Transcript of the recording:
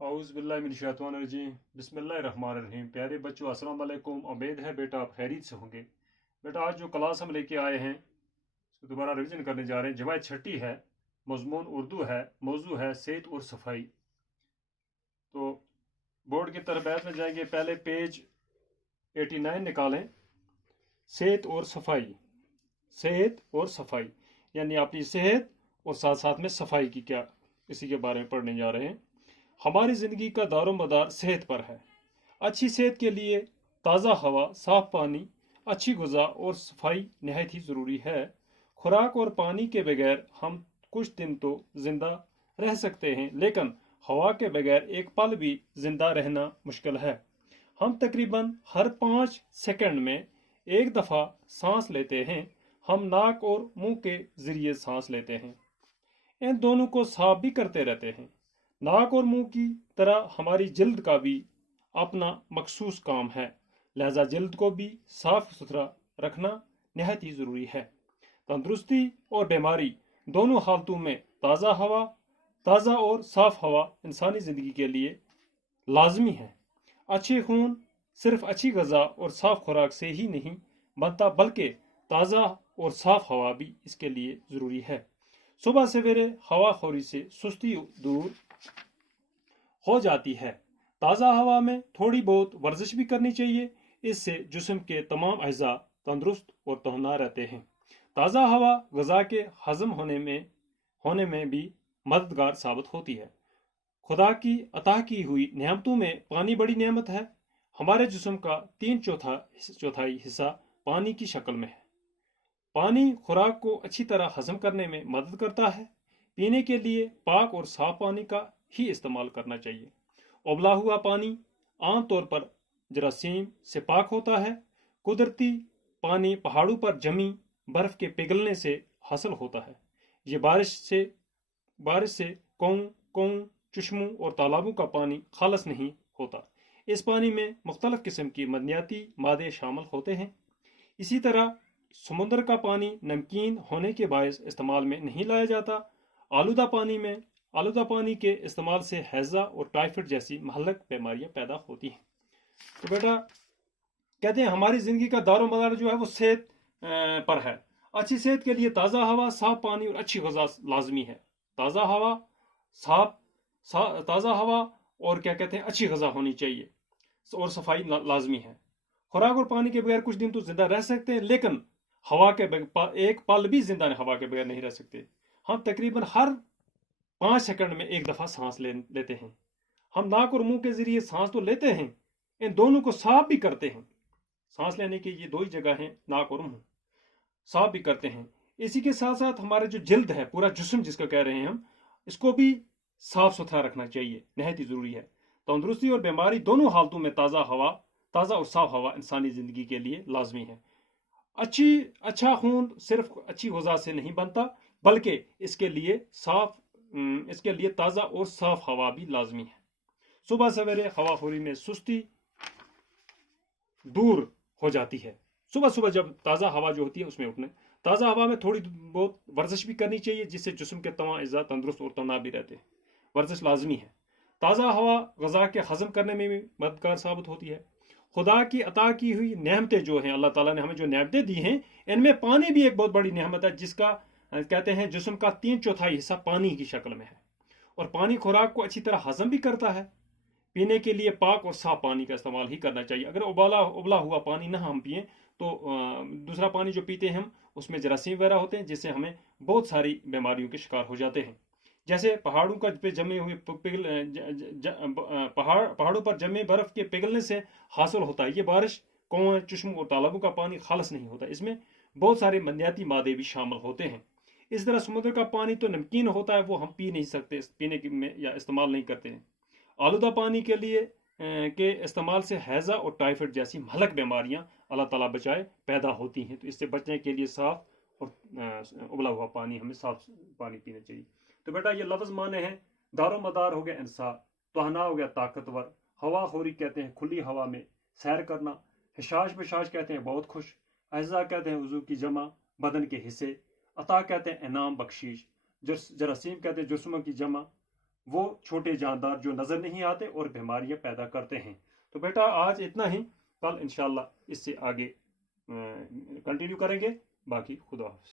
औज़ बिल्लाहि मिनश शैतानिर रजीम बिस्मिल्लाहिर्रहमानिर्रहीम। प्यारे बच्चों, अस्सलाम वालेकुम। उम्मीद है बेटा आप खैरियत से होंगे। बेटा आज जो क्लास हम लेके आए हैं उसको दोबारा रिवीजन करने जा रहे हैं। जमात छठी है, मज़मून उर्दू है, मौजू है सेहत और सफाई। तो बोर्ड की तरफ में जाएंगे, पहले पेज 89 निकालें। सेहत और सफाई, सेहत और सफाई यानी अपनी सेहत और साथ साथ में सफाई की क्या, इसी के बारे में पढ़ने जा रहे हैं। हमारी ज़िंदगी का दारो मदार सेहत पर है। अच्छी सेहत के लिए ताज़ा हवा, साफ पानी, अच्छी ग़िज़ा और सफाई नहायत ही ज़रूरी है। खुराक और पानी के बगैर हम कुछ दिन तो ज़िंदा रह सकते हैं, लेकिन हवा के बगैर एक पल भी ज़िंदा रहना मुश्किल है। हम तकरीबन हर 5 सेकंड में एक दफ़ा सांस लेते हैं। हम नाक और मुंह के ज़रिए सांस लेते हैं। इन दोनों को साफ भी करते रहते हैं। नाक और मुंह की तरह हमारी जल्द का भी अपना मखसूस काम है, लिहाजा जल्द को भी साफ सुथरा रखना नहायत ही ज़रूरी है। तंदुरुस्ती और बीमारी दोनों हालतों में ताज़ा और साफ हवा इंसानी ज़िंदगी के लिए लाजमी है। अच्छे खून सिर्फ अच्छी ग़िज़ा और साफ खुराक से ही नहीं बनता, बल्कि ताज़ा और साफ हवा भी इसके लिए ज़रूरी है। सुबह सवेरे हवा खोरी से सुस्ती दूर हो जाती है। ताज़ा हवा में थोड़ी बहुत वर्जिश भी करनी चाहिए, इससे जिस्म के तमाम अज़ा तंदुरुस्त और तवाना रहते हैं। ताज़ा हवा ग़िज़ा के हज़म होने में भी मददगार साबित होती है। खुदा की अता की हुई नेमतों में पानी बड़ी नेमत है। हमारे जिस्म का 3/4 हिस्सा पानी की शक्ल में है। पानी खुराक को अच्छी तरह हजम करने में मदद करता है। पीने के लिए पाक और साफ पानी का ही इस्तेमाल करना चाहिए। उबला हुआ पानी आमतौर पर जरासीम से पाक होता है। कुदरती पानी पहाड़ों पर जमी बर्फ के पिघलने से हासिल होता है। ये बारिश से कुओं, चश्मों और तालाबों का पानी खालस नहीं होता। इस पानी में मुख्तलिफ किस्म की मदनियाती मादे शामिल होते हैं। इसी तरह समुद्र का पानी नमकीन होने के बायस इस्तेमाल में नहीं लाया जाता। आलूदा पानी के इस्तेमाल से हैज़ा और टाइफाइड जैसी महलक बीमारियां पैदा होती हैं। तो बेटा कहते हैं हमारी ज़िंदगी का दारो मदार जो है वो सेहत पर है। अच्छी सेहत के लिए ताज़ा हवा, साफ पानी और अच्छी ग़िज़ा लाजमी है। ताज़ा हवा और क्या कहते हैं अच्छी ग़िज़ा होनी चाहिए और सफाई लाजमी है। खुराक और पानी के बगैर कुछ दिन तो जिंदा रह सकते हैं, लेकिन हवा के एक पल भी जिंदा हवा के बगैर नहीं रह सकते। हम तकरीबन हर 5 सेकंड में एक दफ़ा सांस लेते हैं। हम नाक और मुंह के जरिए सांस तो लेते हैं, इन दोनों को साफ भी करते हैं। सांस लेने की ये दो ही जगह हैं, नाक और मुंह, साफ भी करते हैं। इसी के साथ साथ हमारा जो जल्द है, पूरा जिस्म जिसका कह रहे हैं हम, इसको भी साफ सुथरा रखना चाहिए, नहायत ही ज़रूरी है। तंदुरुस्ती और बीमारी दोनों हालतों में ताज़ा और साफ हवा इंसानी ज़िंदगी के लिए लाजमी है। अच्छा खून सिर्फ अच्छी ग़िज़ा से नहीं बनता, बल्कि इसके लिए ताज़ा और साफ हवा भी लाजमी है। सुबह सवेरे हवाखोरी में सुस्ती दूर हो जाती है। सुबह सुबह जब ताज़ा हवा जो होती है उसमें उठने, ताज़ा हवा में थोड़ी बहुत वर्जिश भी करनी चाहिए, जिससे जिस्म के तमाम अज़ा तंदुरुस्त और तवाना भी रहते हैं। वर्जिश लाजमी है। ताज़ा हवा ग़िज़ा के हज़म करने में भी मददगार साबित होती है। खुदा की अता की हुई नेमतें जो हैं, अल्लाह ताला ने हमें जो नेमतें दी हैं, इनमें पानी भी एक बहुत बड़ी नेमत है, जिसका कहते हैं जिस्म का 3/4 हिस्सा पानी की शक्ल में है। और पानी खुराक को अच्छी तरह हजम भी करता है। पीने के लिए पाक और साफ पानी का इस्तेमाल ही करना चाहिए। अगर उबला हुआ पानी ना हम पिए तो दूसरा पानी जो पीते हैं हम, उसमें जरासीम वगैरह होते हैं, जिससे हमें बहुत सारी बीमारियों के शिकार हो जाते हैं। जैसे पहाड़ों पे जमे हुए पहाड़ों पर जमे बर्फ के पिघलने से हासिल होता है। ये बारिश, कुओं, चश्मों और तालाबों का पानी खालस नहीं होता, इसमें बहुत सारे मदनियाती मादे भी शामिल होते हैं। इस तरह समुद्र का पानी तो नमकीन होता है, वो हम पी नहीं सकते, पीने में या इस्तेमाल नहीं करते हैं। आलूदा पानी के इस्तेमाल से हैज़ा और टाइफाइड जैसी महलक बीमारियां अल्लाह ताला बचाए पैदा होती हैं। तो इससे बचने के लिए साफ और उबला हुआ पानी, हमें साफ पानी पीना चाहिए। तो बेटा ये लफ्ज़ माने हैं, दारो मदार हो गया इंसान, तवाना हो गया ताकतवर, हवा खोरी कहते हैं खुली हवा में सैर करना, हिशाश बशाश कहते हैं बहुत खुश, अज़ा कहते हैं वजू की जमा, बदन के हिस्से, अता कहते हैं इनाम बख्शीश, जरासीम कहते हैं जुस्म की जमा, وہ چھوٹے جاندار جو نظر نہیں آتے اور بیماریاں پیدا کرتے ہیں۔ تو بیٹا آج اتنا ہی، کل انشاءاللہ اس سے آگے کنٹینیو کریں گے۔ باقی خدا حافظ۔